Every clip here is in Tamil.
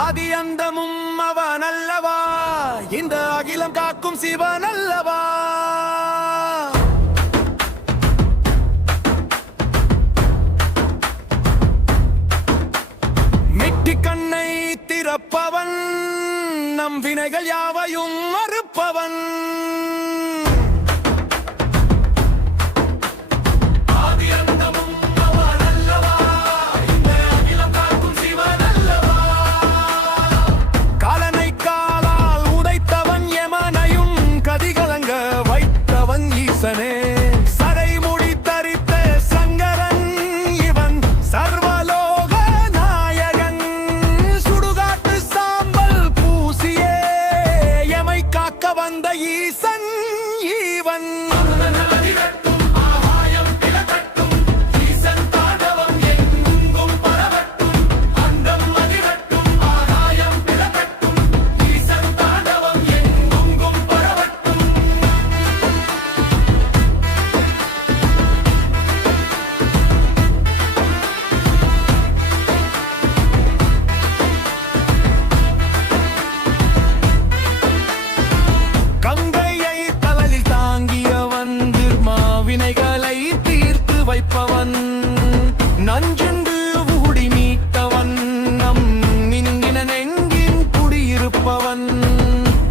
ஆதி அந்தமும் அவன் அல்லவா, இந்த அகிலம் காக்கும் சிவன் அல்லவா. மிட்டி கண்ணை திறப்பவன், நம் வினைகள் யாவையும் மறுப்பவன். சடைமுடி தரித்த சங்கரன் இவன், சர்வலோக நாயகன். சுடுகாட்டு சாம்பல் பூசியே எமை காக்க வந்த ஈசன் இவன். வைப்பவன் நஞ்சுண்டு ஊடி மீட்டவன், நம் மின்கின நெங்கின் குடியிருப்பவன்.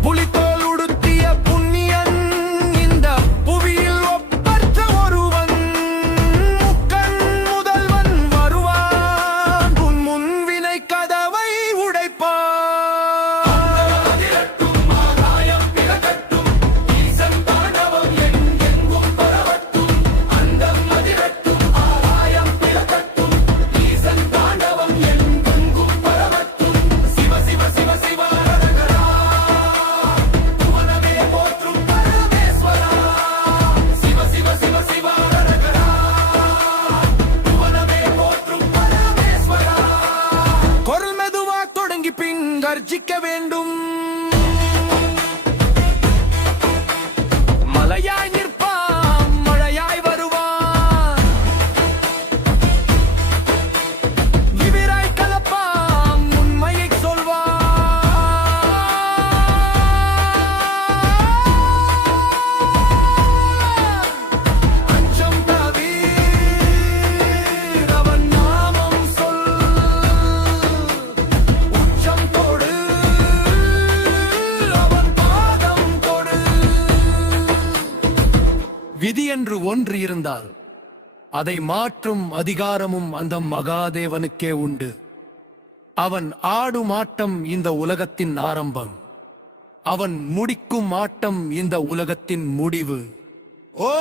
புலித்தோல் உடுத்திய புண்ணியன், இந்த புவியில் ஒப்பற்ற ஒருவன். முக்கண் முதல்வன் வருவான், உன் முன்வினை கதவை உடைப்பான். கர்ஜிக்க வேண்டும், மலையாய் நிற்பான், மழையாய் வருவான். இவராய் கலப்பான், உண்மையை சொல்வான். அஞ்சம் தவிர அவன் நாமம் சொல், உச்சம் விதி என்று ஒன்று இருந்தால் அதை மாற்றும் அதிகாரமும் அந்த மகாதேவனுக்கே உண்டு. அவன் ஆடும் ஆட்டம் இந்த உலகத்தின் ஆரம்பம், அவன் முடிக்கும் ஆட்டம் இந்த உலகத்தின் முடிவு. ஓ